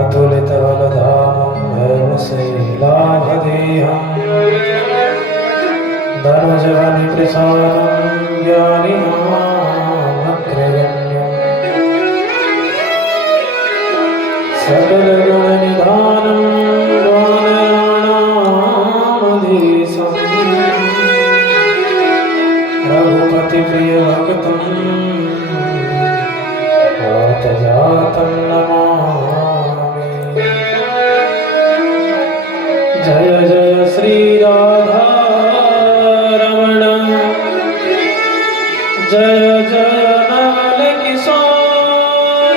अतुलितबलधामं शैलाभदेहं धनुजवनिप्रसादं ज्ञानिनामग्रगण्यं सकलगुणनिधानं वानराणामधीशं रघुपतिप्रियभक्तं वातजातं नमामि। जय जय श्री राधा रमण, जय जय नवल किशोर,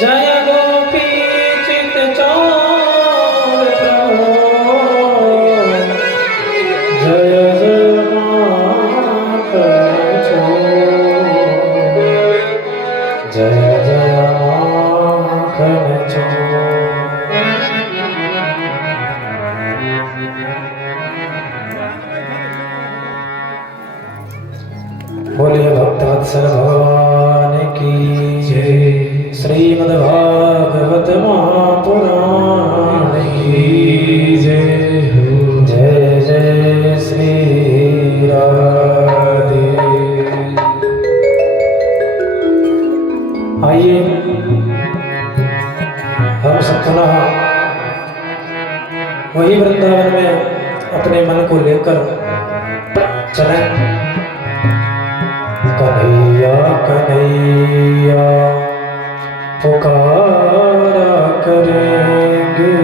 जय गोपी चित चौर प्रभो, जय जय माखन चोर, जय जय माखन चोर। बोलिए भक्तवत्सल भगवान की जय। श्रीमद्भागवत महापुराण की जय। जय जय श्री राधे। आइए हम सब पुनः वही वृंदावन में अपने मन को लेकर चलें। कन्हैया कन्हैया पुकारा करेंगे,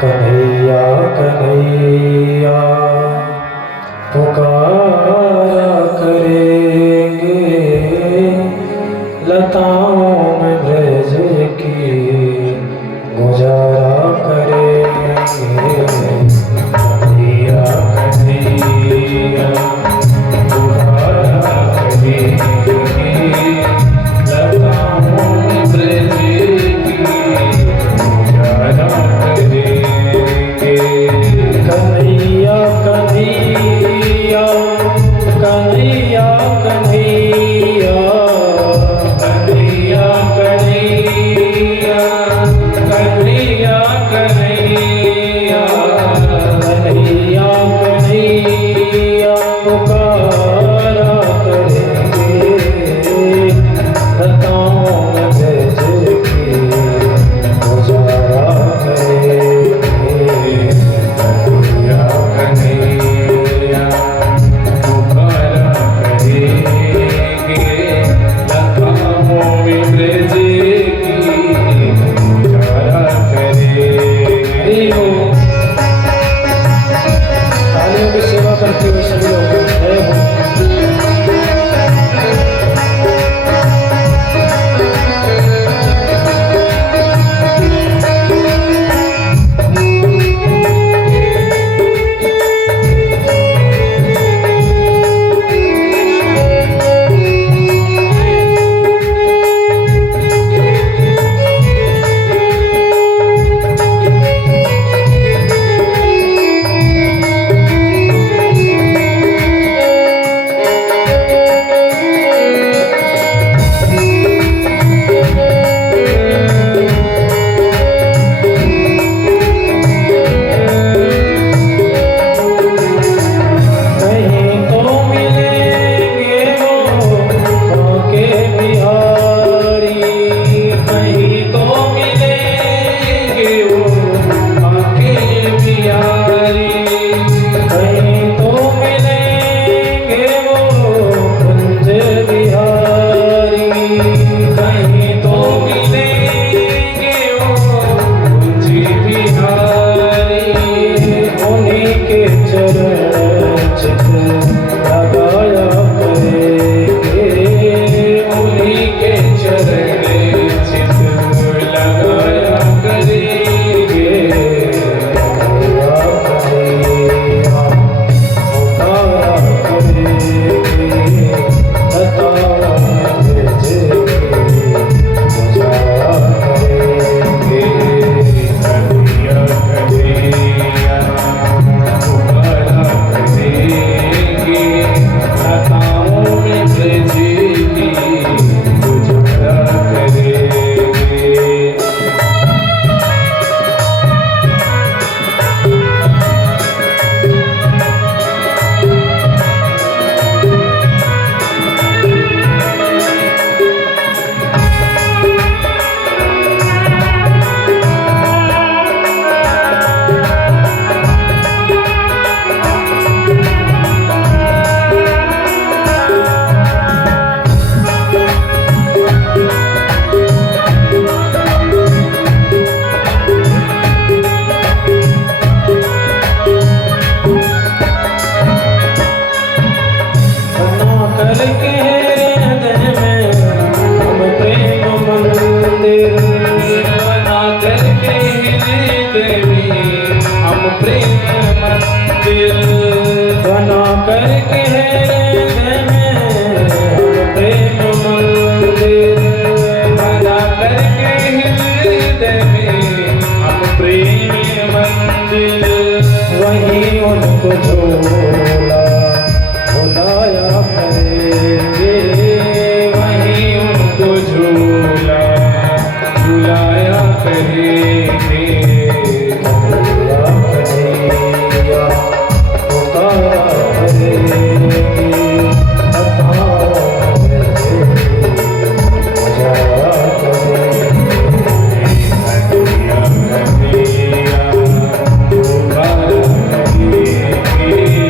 कन्हैया कन्हैया पुकारा करेंगे, लताओं में ब्रज की गुजारा करेंगे। कन्हैया कन्हैया पुकारा करेंगे, लताओं में ब्रज की गुजारा करेंगे। कन्हैया कन्हैया कन्हैया झूला झुलाया करेंगे, वहीं उनको झूला झुलाया करेंगे। कन्हैया कन्हैया पुकारा करेंगे, बताओ कैसे जाया करेंगे। कन्हैया कन्हैया पुकारा करेंगे,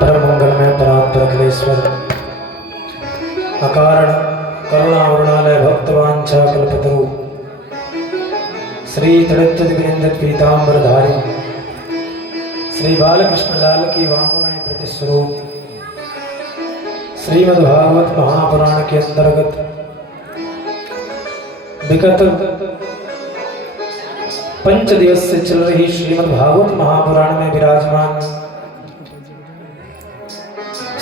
परम मंगलमय परात्पर अखिलेश्वर अकारण करुणावरुणालय भक्तवांछा कल्पतरु श्री तड़ित पीतांबरधारी श्री बालकृष्ण लाल की वांगमय प्रतिस्वरूप श्रीमद्भागवत महापुराण के अंतर्गत विगत 5 दिवस से चल रही श्रीमद्भागवत महापुराण में विराजमान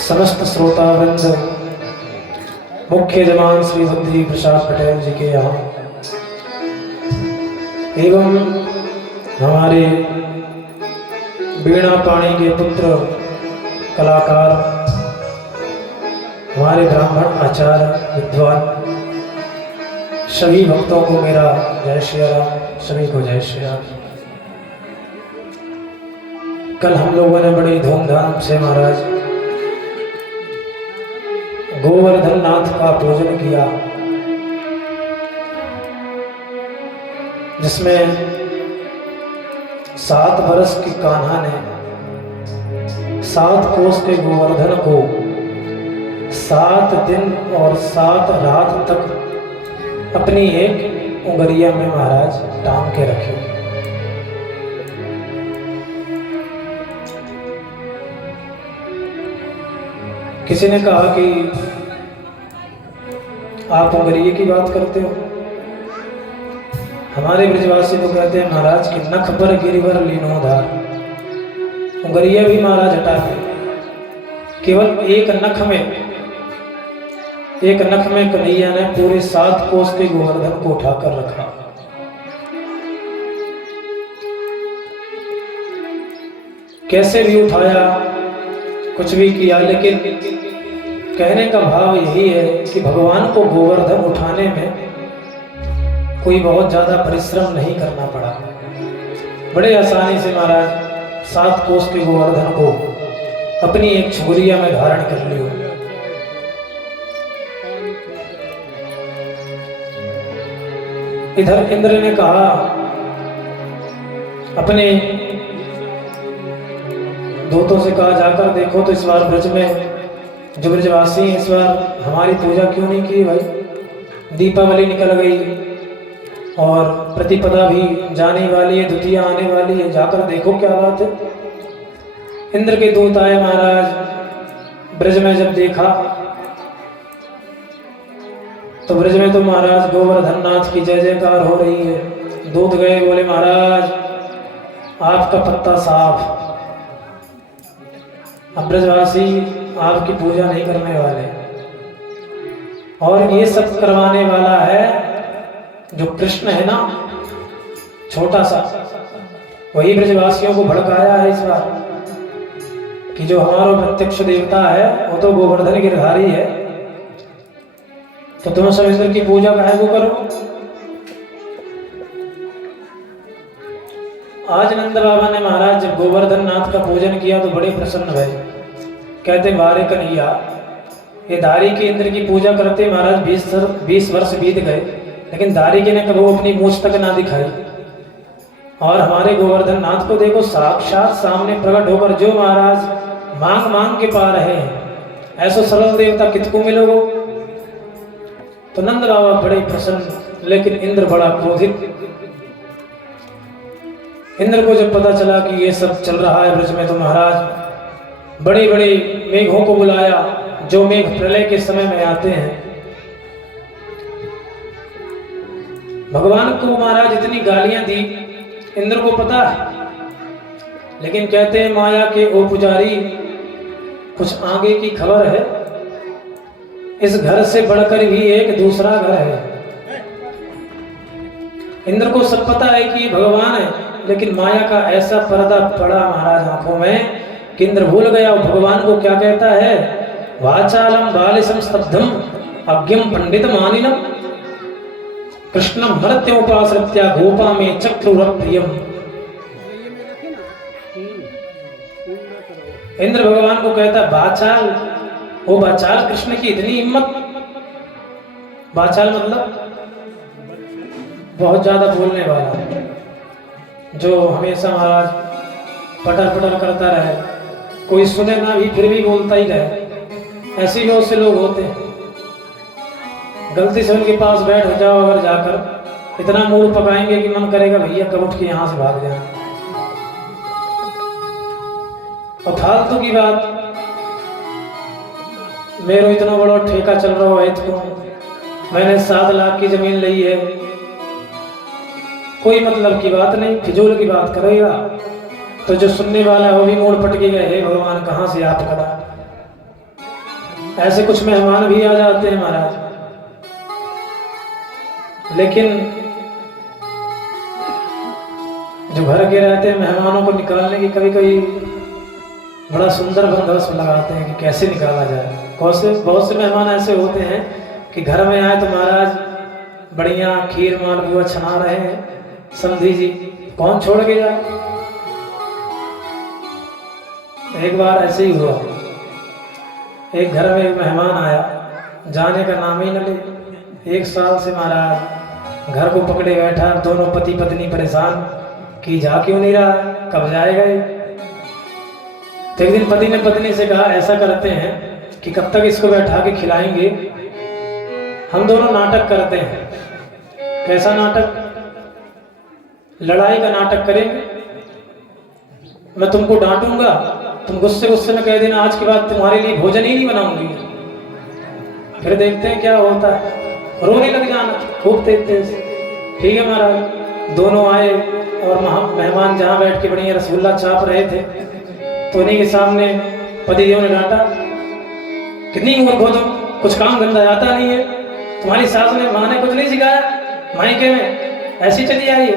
समस्त श्रोतावृंद मुख्य जमान श्री बुद्धि प्रसाद पटेल जी के यहाँ एवं हमारे वीणा पाणी के पुत्र कलाकार हमारे ब्राह्मण आचार्य विद्वान सभी भक्तों को मेरा जय श्री राम, सभी को जय श्री राम। कल हम लोगों ने बड़ी धूमधाम से महाराज गोवर्धन नाथ का पूजन किया, जिसमें 7 वर्ष की कान्हा ने 7 कोस के गोवर्धन को 7 दिन और 7 रात तक अपनी एक उंगलिया में महाराज टांग के रखे। किसी ने कहा कि आप उंगलिये की बात करते हो। हमारे ब्रजवासी तो कहते हैं महाराज कि नख पर गिरिवर लीनोधार, उंगलिया भी महाराज हटा के केवल एक नख में कन्हैया ने पूरे 7 कोस के गोवर्धन को उठाकर रखा। कैसे भी उठाया, कुछ भी किया, लेकिन कहने का भाव यही है कि भगवान को गोवर्धन उठाने में कोई बहुत ज्यादा परिश्रम नहीं करना पड़ा। बड़े आसानी से महाराज 7 कोस के गोवर्धन को अपनी एक छुरिया में धारण कर लियो। इधर इंद्र ने कहा अपने दूतों से, कहा जाकर देखो तो इस बार ब्रज में जो ब्रजवासी हैं इस बार हमारी पूजा क्यों नहीं की भाई। दीपावली निकल गई और प्रतिपदा भी जाने वाली है, द्वितीया आने वाली है, जाकर देखो क्या बात है। इंद्र के दूत आए महाराज, ब्रज में जब देखा तो ब्रज में तो महाराज गोवर्धन नाथ की जय जयकार हो रही है। दूत गए, बोले महाराज आपका पत्ता साफ, अब ब्रजवासी आपकी पूजा नहीं करने वाले, और ये सब करवाने वाला है जो कृष्ण है ना, छोटा सा, वही ब्रजवासियों को भड़काया है इस बार कि जो हमारा प्रत्यक्ष देवता है वो तो गोवर्धन गिरधारी है, तो तुम सब इंद्र की पूजा काहे को करो। आज नंद बाबा ने महाराज जब गोवर्धन नाथ का पूजन किया तो बड़े प्रसन्न भये। कहते बारे कन्हैया, ये दारी के इंद्र की पूजा करते महाराज 20 वर्ष बीत गए, लेकिन दारी के ने कभी अपनी मूछ तक ना दिखाई। और हमारे गोवर्धन नाथ को देखो साक्षात सामने प्रकट होकर जो महाराज मांग मांग के पा रहे हैं, ऐसा सरल देवता कितको मिलोगो। तो नंद बाबा बड़े प्रसन्न, लेकिन इंद्र बड़ा क्रोधित। इंद्र को जब पता चला कि ये सब चल रहा है ब्रज में, तो महाराज बड़े बड़े मेघों को बुलाया जो मेघ प्रलय के समय में आते हैं। भगवान को महाराज इतनी गालियां दी, इंद्र को पता है, लेकिन कहते हैं माया के ओ पुजारी, कुछ आगे की खबर है। इस घर से बढ़कर भी एक दूसरा घर है। इंद्र को सब पता है कि भगवान है, लेकिन माया का ऐसा पर्दा पड़ा महाराज आंखों में कि इंद्र भूल गया। और भगवान को क्या कहता है, वाचालम बालिसम स्तब्धम अज्ञम पंडित मानिनम कृष्णम मृत्योपाश्रित्या गोपा में चक्रुर प्रियम। इंद्र भगवान को कहता बाचाल, वो बाचाल कृष्ण की इतनी हिम्मत। बाचाल मतलब बहुत ज्यादा बोलने वाला, जो हमेशा महाराज पटर पटर करता रहे, कोई सुने ना भी फिर भी बोलता ही रहे। ऐसे बहुत से लोग होते हैं, गलती से उनके पास बैठ जाओ अगर जाकर, इतना मूड पकाएंगे कि मन करेगा भैया कब उठ के यहाँ से भाग जाए। और फालतू की बात, मेरा इतना बड़ा ठेका चल रहा है तो मैंने 7 लाख की जमीन ली है, कोई मतलब की बात नहीं, फिजूल की बात करेगा तो जो सुनने वाला है वो भी मोड़ पटकेगा, हे भगवान कहाँ से आप करा। ऐसे कुछ मेहमान भी आ जाते हैं महाराज, लेकिन जो घर के रहते हैं मेहमानों को निकालने की कभी कभी बड़ा सुंदर बंदोबस्त लगाते हैं कि कैसे निकाला जाए। बहुत से मेहमान ऐसे होते हैं कि घर में आए तो महाराज बढ़िया खीर मालपुआ छना रहे हैं, समझी जी कौन छोड़ के जाए। एक बार ऐसे ही हुआ, एक घर में एक मेहमान आया, जाने का नाम ही न ले। 1 साल से महाराज घर को पकड़े बैठा, दोनों पति पत्नी परेशान कि जा क्यों नहीं रहा, कब जाएगा ये। तो एक दिन पति ने पत्नी से कहा ऐसा करते हैं कि कब तक इसको बैठा के खिलाएंगे, हम दोनों नाटक करते हैं। कैसा नाटक? लड़ाई का नाटक करेंगे। मैं तुमको डांटूंगा, तुम गुस्से गुस्से में कह देना आज के बाद तुम्हारे लिए भोजन ही नहीं बनाऊंगी, फिर देखते हैं क्या होता है, रोने लग जाना खूब तेज तेज। ठीक है महाराज, दोनों आए और मेहमान जहाँ बैठ के बढ़िया रसगुल्ला चाप रहे थे तो उन्हीं के सामने पतिदेव ने डांटा, कितनी मूर्ख हो तुम, कुछ काम धंधा आता नहीं है, तुम्हारी सास ने माँ ने कुछ नहीं सिखाया, मायके में ऐसी चली आई हो।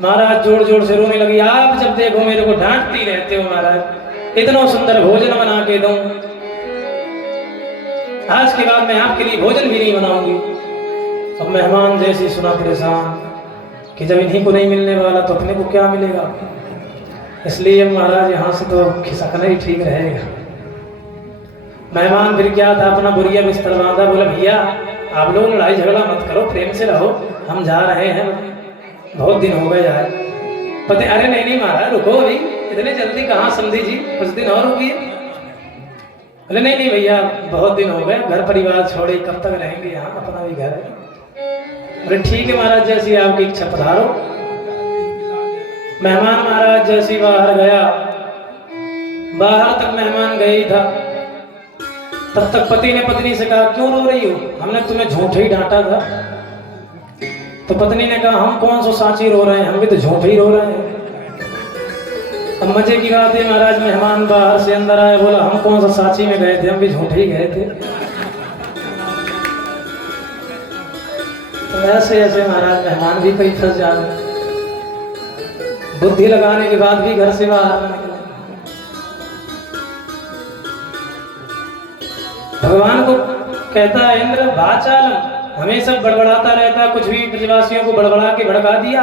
महाराज जोर जोर से रोने लगी, आप जब देखो मेरे को डांटती रहते हो महाराज, इतना सुंदर भोजन बना के दूं, आज के बाद मैं आपके लिए भोजन भी नहीं बनाऊंगी। अब मेहमान जैसे सुना परेशान कि जब इन्हीं को नहीं मिलने वाला तो अपने को क्या मिलेगा, इसलिए महाराज यहाँ से तो खिसकना ही ठीक रहेगा। मेहमान फिर क्या था, अपना बुरिया बिस्तर बांधा, बोला भैया आप लोग लड़ाई झगड़ा मत करो, प्रेम से रहो, हम जा रहे हैं, बहुत दिन हो गए यार। पति अरे नहीं नहीं महाराज रुको, अभी इतने जल्दी कहाँ समझी जी, कुछ दिन और रुकिए। अरे नहीं नहीं भैया बहुत दिन हो गए, घर परिवार छोड़े कब तक रहेंगे यहाँ, अपना भी घर है। अरे ठीक है महाराज जैसी आपकी इच्छा, पधारो। मेहमान महाराज जैसी बाहर गया, बाहर तक मेहमान गए ही था, तब तक पति ने पत्नी से कहा क्यों रो रही हो, हमने तुम्हें झूठे ही डांटा था। तो पत्नी ने कहा हम कौन सा साची रो रहे हैं, हम भी तो झूठे ही रो रहे हैं। अब मजे की बात है महाराज, मेहमान बाहर से अंदर आए, बोला हम कौन सा साची में गए थे, हम भी झूठे ही गए थे। तो ऐसे ऐसे महाराज मेहमान भी कहीं फंस जाते, बुद्धि लगाने के बाद भी घर से बाहर निकले। भगवान को कहता है इंद्र वाचालम, हमेशा बड़बड़ाता रहता, कुछ भी ब्रजवासियों को बड़बड़ा के भड़का दिया,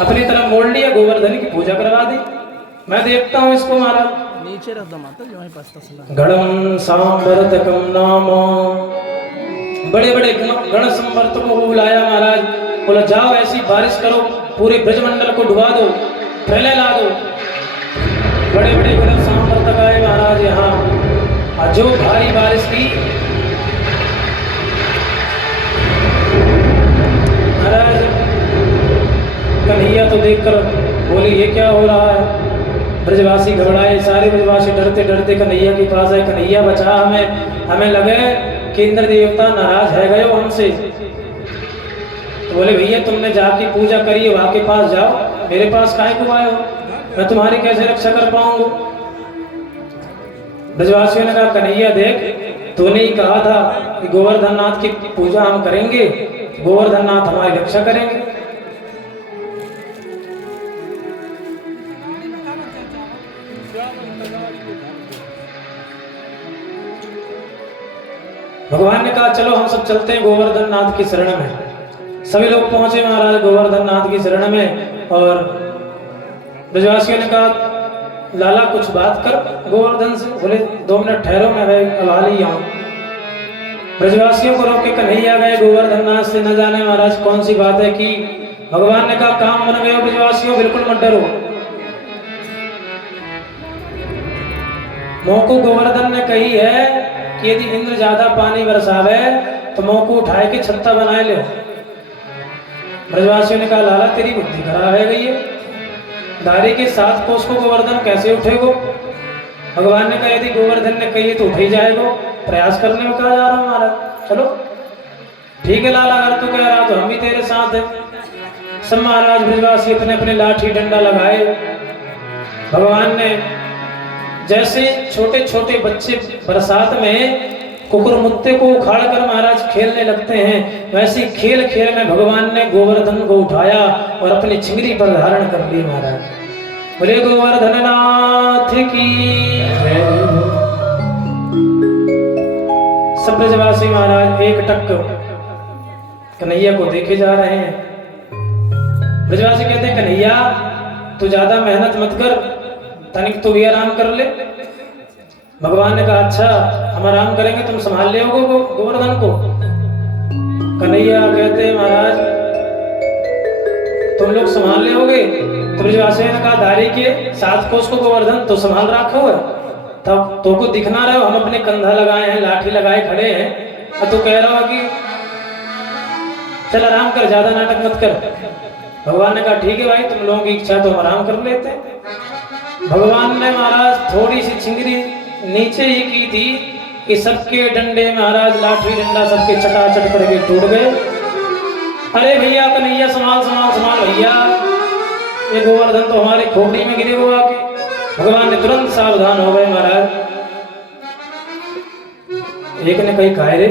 अपनी तरफ मोड़ लिया, गोवर्धन की पूजा करवा दी। मैं देखता हूँ इसको महाराज नीचे रख दो माता जो पास गणम सांवर्तकम नाम, बड़े बड़े गण संवर्तकों को बुलाया महाराज, बोला जाओ ऐसी बारिश करो, पूरे ब्रजमंडल को डुबा दो, प्रलय ला दो। बड़े बड़े गण सांवर्तक आए महाराज यहाँ, जो भारी बारिश की महाराज कन्हैया तो देखकर बोले ये क्या हो रहा है। ब्रजवासी घबराए, सारे ब्रजवासी डरते डरते कन्हैया के पास आए, कन्हैया बचा हमें, हमें लगे कि इंद्र देवता नाराज है गए हमसे। तो बोले भैया तुमने जाके पूजा करी, वहां के पास जाओ, मेरे पास काहे को आए हो, मैं तुम्हारी कैसे रक्षा कर पाऊंगा। ब्रजवासियों ने कहा कन्हैया देख तूने ही कहा था कि गोवर्धन नाथ की पूजा हम करेंगे, गोवर्धन नाथ हमारी रक्षा करेंगे। भगवान ने कहा चलो हम सब चलते हैं गोवर्धन नाथ की शरण में। सभी लोग पहुंचे महाराज गोवर्धन नाथ की शरण में, और ब्रजवासियों ने कहा लाला कुछ बात कर गोवर्धन से। बोले 2 मिनट ठहरो, मैं अब हाल ही आऊं। ब्रजवासियों को रोक के कन्हैया गए गोवर्धन नाथ से, न जाने महाराज कौन सी बात है कि भगवान ने कहा काम बन गए ब्रजवासियों, बिल्कुल मत डरो। मोह को गोवर्धन ने कही है कि यदि इंद्र ज्यादा पानी बरसावे तो मोह को उठाए के छत्ता बनाए ले। ब्रजवासियों ने कहा लाला तेरी बुद्धि खराब है गई है, दारी के 7 कोस को गोवर्धन कैसे उठेगो? भगवान ने कहा यदि गोवर्धन ने कही तो उठ ही जाएगो, प्रयास करने में कहा जा रहा हूं महाराज। चलो ठीक है लाला, अगर तू कह रहा तो हम भी तेरे साथ हैं। सब महाराज ब्रजवासी अपने अपने लाठी डंडा लगाए। भगवान ने जैसे छोटे छोटे बच्चे बरसात में कुकुरमुत्ते को उखाड़ कर महाराज खेलने लगते हैं, वैसे खेल खेल में भगवान ने गोवर्धन को उठाया और अपनी छिंगरी पर धारण कर ली महाराज। बोले गोवर्धन नाथ की जय। सब ब्रजवासी महाराज एक टक कन्हैया को देखे जा रहे हैं। ब्रजवासी कहते हैं कन्हैया तू ज्यादा मेहनत मत कर, तनिक तो भी आराम कर ले। भगवान ने कहा अच्छा हम आराम करेंगे, तुम संभाल ले गोवर्धन को। कन्हैया कहते हैं महाराज तुम लोग संभाल ले होगे? तो ब्रजवासी ने कहा धारी के 7 कोस को गोवर्धन तो संभाल रखो है, तब तो को दिखना रहे हो, हम अपने कंधा लगाए हैं, लाठी लगाए खड़े हैं, और तू कह रहा हो कि चल आराम कर, ज्यादा नाटक मत कर। भगवान ने कहा ठीक है भाई, तुम लोगों की इच्छा तो हम आराम कर लेते हैं। भगवान ने महाराज थोड़ी सी छिंगरी नीचे ही की थी कि सबके डंडे महाराज लाठी डंडा सबके चटाचट करके टूट गए। अरे भैया कन्हैया संभाल संभाल संभाल भैया, ये गोवर्धन तो हमारे खोपड़ी में गिरे हुआ आके। भगवान ने तुरंत सावधान हो गए महाराज। एक ने कही कहा रे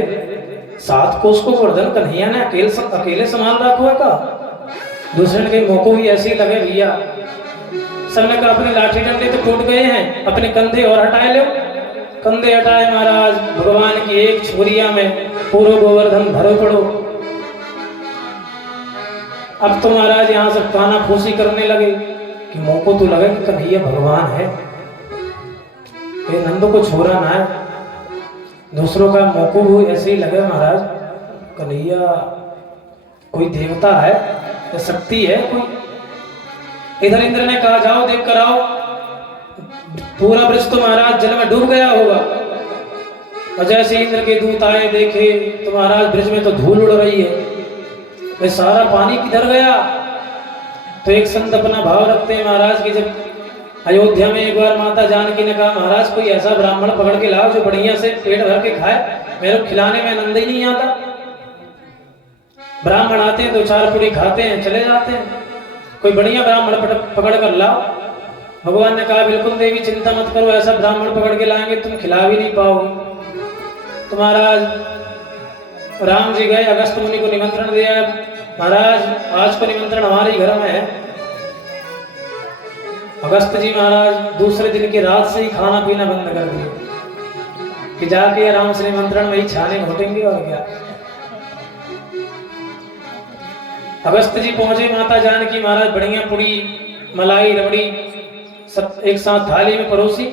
7 कोस को गोवर्धन कन्हैया ने अकेले संभाल रखा है का? दूसरे ने कही मोको भी ऐसे ही लगे भैया। सबने कहा अपने लाठी डंडे तो टूट गए हैं, अपने कंधे और हटाए लो। कंधे हटाए महाराज, भगवान की एक छुरिया में पूरा गोवर्धन भरो पड़ो। अब तो महाराज यहाँ से काना फूसी करने लगे कि मोको तो लगे कि कन्हैया भगवान है, ये नंदो को छोड़ा ना है। दूसरों का मोको भी ऐसे ही लगे महाराज कन्हैया कोई देवता है या शक्ति है कोई। इधर इंद्र ने कहा जाओ देख कर आओ। पूरा वृक्ष तो महाराज जल में डूब गया होगा। और जैसे इंद्र के दूत आए देखे तो महाराज ब्रिज में तो धूल उड़ रही है, ये सारा पानी किधर गया? तो एक संत अपना भाव रखते हैं महाराज की जब अयोध्या में एक बार माता जानकी ने कहा महाराज कोई ऐसा ब्राह्मण पकड़ के लाओ जो बढ़िया से पेट भर के खाए, मेरे को खिलाने में आनंद ही नहीं आता। ब्राह्मण आते हैं 2-4 पूरी खाते हैं चले जाते हैं, कोई बढ़िया ब्राह्मण पकड़ कर लाओ। भगवान ने कहा बिल्कुल देवी चिंता मत करो, ऐसा ब्राह्मण पकड़ के लाएंगे तुम खिला भी नहीं पाओगे। तो महाराज राम जी गए, अगस्त मुनि को निमंत्रण दिया महाराज आज को निमंत्रण हमारे घर में है। अगस्त जी महाराज दूसरे दिन की रात से ही खाना पीना बंद कर दिया कि जाके आराम से निमंत्रण में ही छाने घोटेंगे और क्या। अगस्त जी पहुंचे, माता जानकी महाराज बढ़िया पुड़ी मलाई रबड़ी सब एक साथ थाली में परोसी।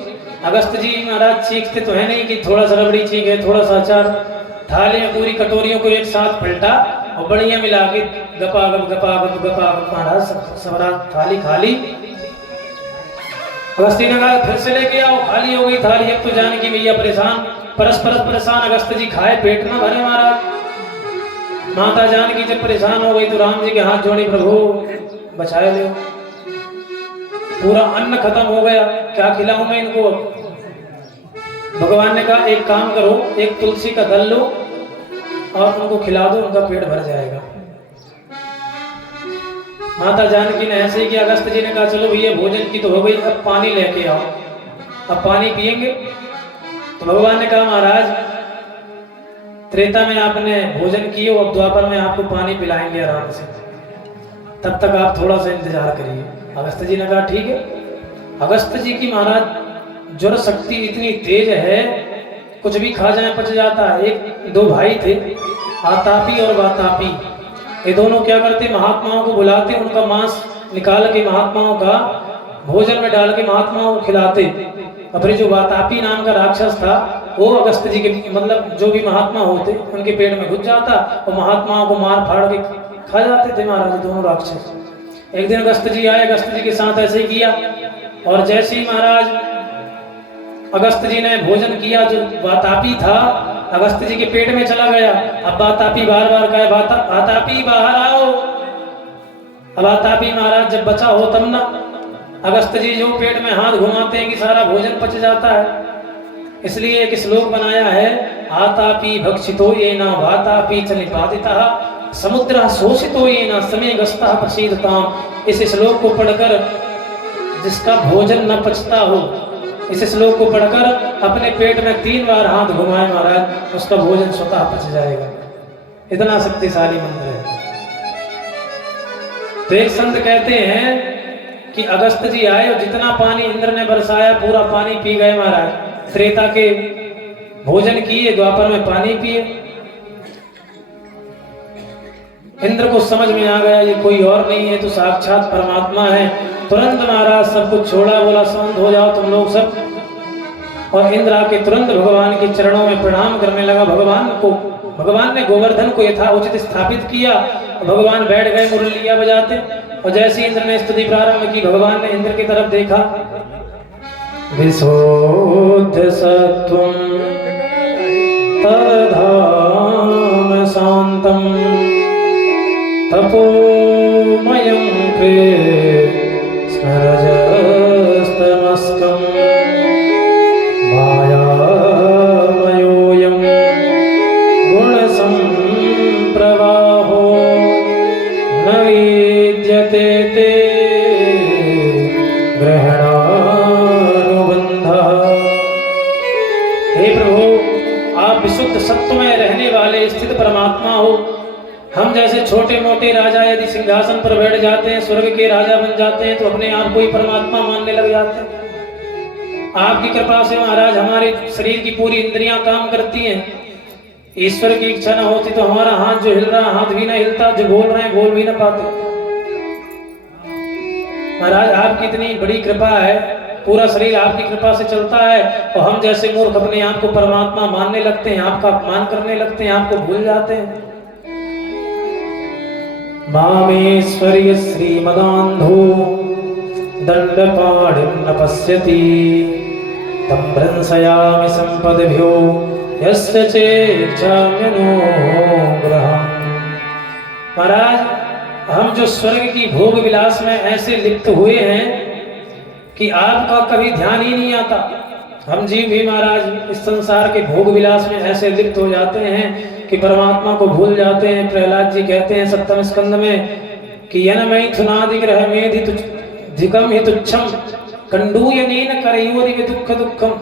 अगस्त जी महाराज चीखते तो है नहीं कि थोड़ा सा रबड़ी चीखे थोड़ा सा अचार, थाली में पूरी कटोरियों को एक साथ पलटा और बढ़िया मिला के गपागप महाराज सब थाली खाली। अगस्ती ने कहा फिर से लेके आओ, खाली हो गई थाली। अब तो जानकी मैया परेशान परस्पर परेशान, अगस्त जी खाए पेट ना भरे महाराज। माता जानकी जब परेशान हो गई तो राम जी के हाथ जोड़ी प्रभु बचाए ले, पूरा अन्न खत्म हो गया, क्या खिलाऊं मैं इनको। भगवान ने कहा एक काम करो, एक तुलसी का दल लो और उनको खिला दो, उनका पेट भर जाएगा। माता जानकी ने ऐसे ही किया। अगस्त जी ने कहा चलो भैया भोजन की तो हो गई, अब पानी लेके आओ, अब पानी पिएंगे। तो भगवान ने कहा महाराज त्रेता में आपने भोजन किए, अब द्वापर में आपको पानी पिलाएंगे आराम से, तब तक आप थोड़ा सा इंतजार करिए। अगस्त जी ने कहा ठीक है। अगस्त जी की महाराज ज्वर शक्ति इतनी तेज है, कुछ भी खा जाए पच जाता है। एक 2 भाई थे, आतापी और वातापी, ये दोनों क्या करते महात्माओं को बुलाते, उनका मांस निकाल के महात्माओं का भोजन में डाल के महात्माओं को खिलाते। अपने जो वातापी नाम का राक्षस था वो अगस्त जी के मतलब जो भी महात्मा होते उनके पेट में घुस जाता और महात्माओं को मार फाड़ के खा जाते थे महाराज दोनों राक्षस। एक दिन अगस्त जी आए, अगस्त जी के साथ ऐसे ही किया और जैसे ही महाराज अगस्त जी ने भोजन किया, जो वातापी था अगस्त जी के पेट में चला गया। अब वातापी बार बार कहे वातापी बाहर आओ। अब वातापी महाराज जब बचा हो तब ना, अगस्त जी जो पेट में हाथ घुमाते हैं कि सारा भोजन पच जाता है। इसलिए एक श्लोक बनाया है, आतापी भक्षितो येन वातापी च निपातितः समुद्र शोषितो येन समेगस्तः प्रसीदताम्। इस श्लोक को पढ़कर जिसका भोजन न पचता हो, इस श्लोक को पढ़कर अपने पेट में 3 बार हाथ घुमाए महाराज, उसका भोजन स्वतः पच जाएगा। इतना शक्तिशाली मंत्र है। तो एक संत कहते हैं कि अगस्त जी आए और जितना पानी इंद्र ने बरसाया पूरा पानी पी गए महाराज। त्रेता के भोजन किए, द्वापर में पानी पिए। इंद्र को समझ में आ गया ये कोई और नहीं है तो साक्षात परमात्मा है। तुरंत महाराज सब कुछ छोड़ा, बोला शांत हो जाओ तुम लोग सब। और इंद्र आके तुरंत भगवान के चरणों में प्रणाम करने लगा। भगवान ने गोवर्धन को यथाउचित स्थापित किया। भगवान बैठ गए मुरलिया बजाते, और जैसे इंद्र ने स्तुति प्रारंभ की, भगवान ने इंद्र की तरफ देखा। विशुद्ध सत्वं तद्धाम शांतम तपोमयं स्मरजस्तमस्कं मायामयोऽयं गुणसंप्रवाहो न विद्यते ते ग्रहणानुबन्धः। हे प्रभु, आप विशुद्ध सत्व में रहने वाले स्थित परमात्मा हो। हम जैसे छोटे मोटे राजा यदि सिंहासन पर बैठ जाते हैं, स्वर्ग के राजा बन जाते हैं, तो अपने आप को ही परमात्मा मानने लग जाते हैं। आपकी कृपा से महाराज हमारे शरीर की पूरी इंद्रियां काम करती हैं। ईश्वर की इच्छा न होती तो हमारा हाथ जो हिल रहा हाथ भी ना हिलता, जो बोल रहे हैं बोल भी ना पाते। महाराज आपकी इतनी बड़ी कृपा है, पूरा शरीर आपकी कृपा से चलता है, और हम जैसे मूर्ख अपने आप को परमात्मा मानने लगते हैं, आपका अपमान करने लगते हैं, आपको भूल जाते हैं। मामेश्वर्य श्रीमदान्धो दंडपाणिं न पश्यति तं भ्रंशयामि संपद्भ्यो यस्य चेच्छाम्यनुग्रहम्। महाराज हम जो स्वर्ग की भोग विलास में ऐसे लिप्त हुए हैं कि आपका कभी ध्यान ही नहीं आता। हम जीव भी महाराज इस संसार के भोग विलास में ऐसे लिप्त हो जाते हैं कि परमात्मा को भूल जाते हैं। प्रहलाद जी कहते हैं 7वें स्कंद में कि यन मैथुनादि ग्रह मेधि धिकम हि तुच्छम कंडूयनेन करयोरिव दुःख दुःखम।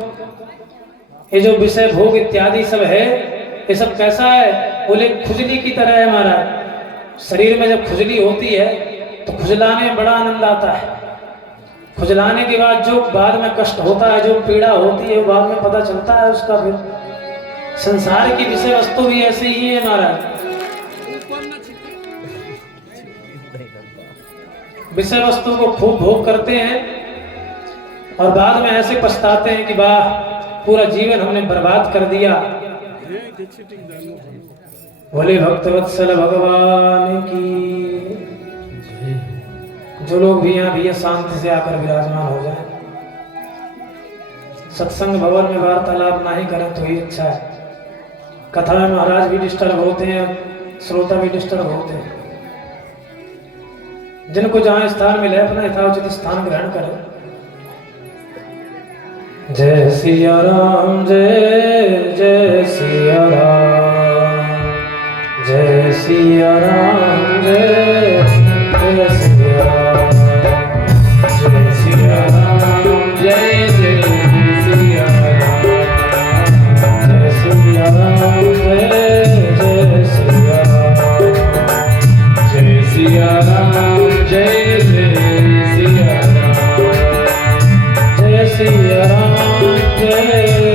ये जो विषय भोग इत्यादि सब है, ये सब कैसा है? बोले खुजली की तरह है महाराज। शरीर में जब खुजली होती है तो खुजलाने में बड़ा आनंद आता है। खुजलाने के बाद जो बाद में कष्ट होता है, जो पीड़ा होती है, वो बाद में पता चलता है उसका। फिर संसार की विषय वस्तु भी ऐसे ही है महाराज। विषय वस्तु को खूब भोग करते हैं और बाद में ऐसे पछताते हैं कि वाह पूरा जीवन हमने बर्बाद कर दिया। बोले भक्तवत्सल भगवान की। जो लोग भी यहाँ भैया शांति से आकर विराजमान हो जाए, सत्संग भवन में वार्तालाप ना ही करें तो ही अच्छा है। कथा में महाराज भी डिस्टर्ब होते हैं, श्रोता भी डिस्टर्ब होते हैं। जिनको जहां स्थान मिले अपना यथाउचित स्थान ग्रहण करें। जय सिया राम, जय जय सिया राम, जय सिया राम, जय जय सिया राम, जय सिया राम, जय जय सिया राम, जय सिया राम, जय जय सिया राम, जय सिया राम, जय जय सिया राम, जय सिया राम, जय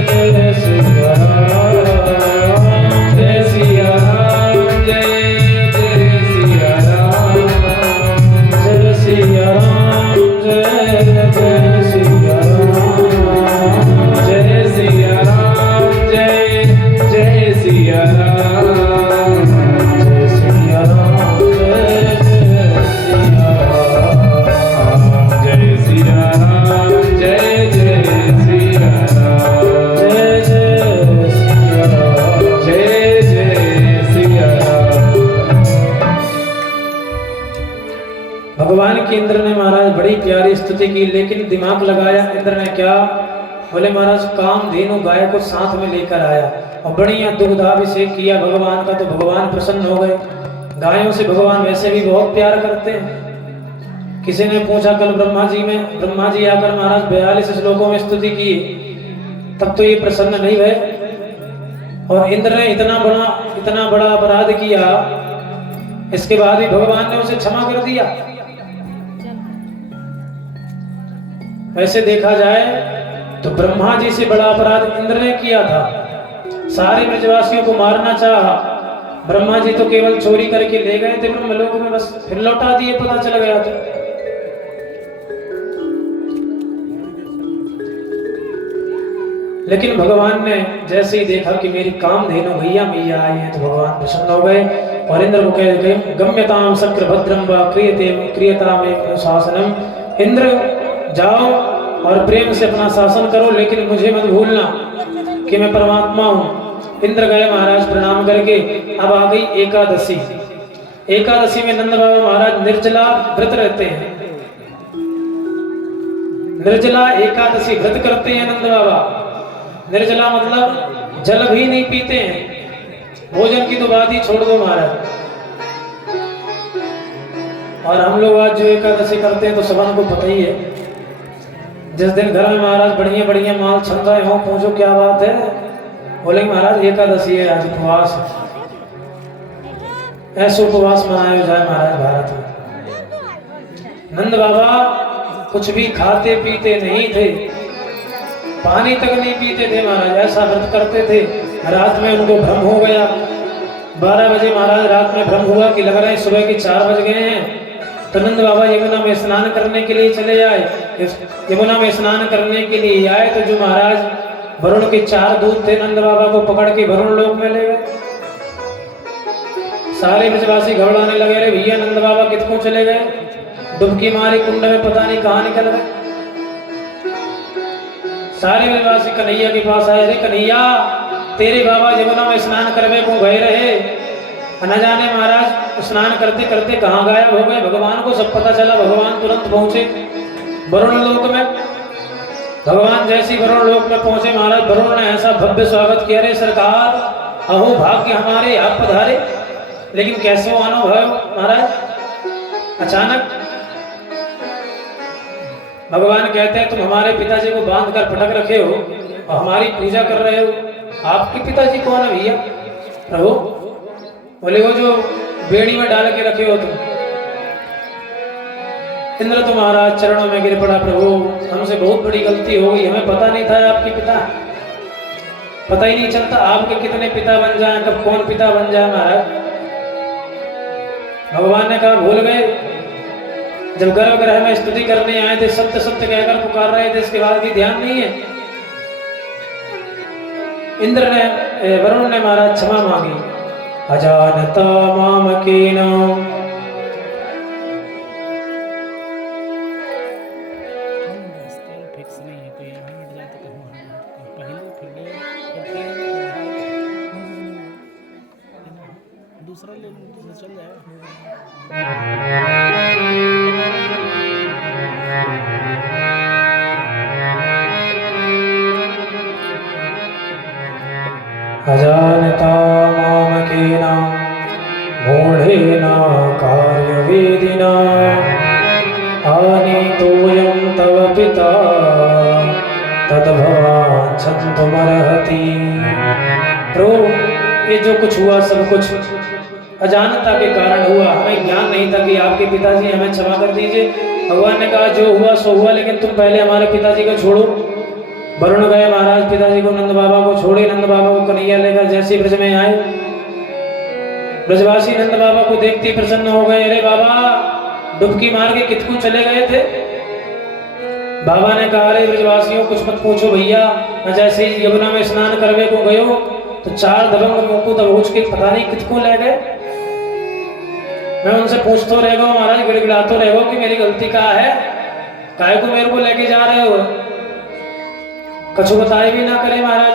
जय सिया राम, जय सिया राम, जय जय सिया राम। स्तुति की, लेकिन दिमाग लगाया इंद्र ने क्या, बोले महाराज कामधेनु गाय को साथ में लेकर आया और बढ़िया दुग्धाभिषेक किया भगवान का, तो भगवान प्रसन्न हो गए। गायों से भगवान वैसे भी बहुत प्यार करते हैं। किसी ने पूछा कल ब्रह्मा जी आकर महाराज 42 श्लोकों में स्तुति की, तब तो ये प्रसन्न नहीं भय। और इंद्र ने इतना बड़ा अपराध किया, इसके बाद भी भगवान ने उसे क्षमा कर दिया। वैसे देखा जाए तो ब्रह्मा जी से बड़ा अपराध इंद्र ने किया था। सारे ब्रजवासियों को मारना चाहा, ब्रह्मा जी तो केवल चोरी करके ले गए थे ब्रह्मलोक में, बस फिर लौटा दिए, पता चल गया था। लेकिन भगवान ने जैसे ही देखा कि मेरी कामधेनु मैया आई है, तो भगवान प्रसन्न हो गए और इंद्र को कह गए गम्यताम शक्र भद्रम व क्रियताम शासनम, इंद्र जाओ और प्रेम से अपना शासन करो, लेकिन मुझे मत भूलना कि मैं परमात्मा हूँ। इंद्र गए महाराज प्रणाम करके। अब आ गई एकादशी। एकादशी में नंद बाबा महाराज निर्जला व्रत रहते हैं, निर्जला एकादशी व्रत करते हैं नंद बाबा। निर्जला मतलब जल भी नहीं पीते हैं, भोजन की तो बात ही छोड़ दो महाराज। और हम लोग आज जो एकादशी करते हैं तो सबन को पता ही है, जिस दिन घर में महाराज बढ़िया बढ़िया माल छन रहे हो, पूछो क्या बात है, बोले महाराज एकादशी है, आज उपवास है। ऐसे उपवास मनाया जाए महाराज भारत में। नंद बाबा कुछ भी खाते पीते नहीं थे, पानी तक नहीं पीते थे महाराज, ऐसा व्रत करते थे। रात में उनको भ्रम हो गया, 12 बजे महाराज रात में भ्रम हुआ कि लग रहा है सुबह के 4 बज गए हैं। तो नंद बाबा यमुना में स्नान करने के लिए चले आए। यमुना में स्नान करने के लिए आए तो जो महाराज वरुण के 4 दूत थे, नंद बाबा को पकड़ के वरुण लोक में ले गए। सारे ब्रजवासी घबराने लगे, अरे भैया नंद बाबा कितने चले गए, डुबकी मारी कुंड में, पता नहीं कहाँ निकल गए। सारे ब्रजवासी कन्हैया के पास आए, अरे कन्हैया तेरे बाबा यमुना में स्नान करने को गए रहे, न जाने महाराज स्नान करते करते कहाँ गायब हो गए। भगवान को सब पता चला, भगवान तुरंत पहुंचे वरुण लोक में। भगवान जैसी वरुण लोक में पहुंचे महाराज, वरुण ने ऐसा भव्य स्वागत किया, रे सरकार अहो भाग्य हमारे आप पधारे। लेकिन कैसे वो अनुभव महाराज, अचानक भगवान कहते हैं तुम हमारे पिताजी को बांध कर पटक रखे हो और हमारी पूजा कर रहे हो, आपके पिताजी कौन है भैया? प्रभु बोले वो जो बेड़ी में डाल के रखे हो तुम। इंद्र तो महाराज चरणों में गिर पड़ा, प्रभु हमसे बहुत बड़ी गलती हो गई, हमें पता नहीं था आपके पिता, पता ही नहीं चलता आपके कितने पिता बन जाए, कब कौन पिता बन जाए महाराज। भगवान ने कहा भूल गए, जब गर्भगृह में स्तुति करने आए थे सत्य सत्य कहकर पुकार रहे थे, इसके बाद भी ध्यान नहीं है। इंद्र ने वरुण ने महाराज क्षमा मांगी, अजानता मामकेन फिक्स नहीं है, कोई यहाँ हट जाए तो कहूँ पहले दूसरा ले चल जाए। अजानता मामकेन मूढ़ेन कार्यवेदिना आनीतोऽयं तव पिता तद्भवान् क्षन्तुमर्हति। प्रभु ये जो कुछ हुआ सब कुछ अजानता के कारण हुआ, हमें ज्ञान नहीं था कि आपके पिताजी, हमें क्षमा कर दीजिए। भगवान ने कहा जो हुआ सो हुआ, लेकिन तुम पहले हमारे पिताजी को छोड़ो। वरुण गए महाराज पिताजी को, नंद बाबा को छोड़े, नंद बाबा को कन्हैया लेकर जैसे ब्रज में आए, ब्रजवासी नंद बाबा को देखते प्रसन्न हो गए, अरे बाबा डुबकी मार के कितकू चले गए थे। बाबा ने कहा अरे ब्रजवासियों कुछ मत पूछो भैया, मैं जैसे ही यमुना में स्नान करने को गयो तो 4 दबंग मुक्कू दबोच के पता नहीं कितकू ले गए। मैं उनसे पूछतो रह गो महाराज, गिड़गिड़ातो रह गो कि मेरी गलती कहाँ है, काहे को मेरे को लेके जा रहे हो, कछु बताए भी ना करे महाराज।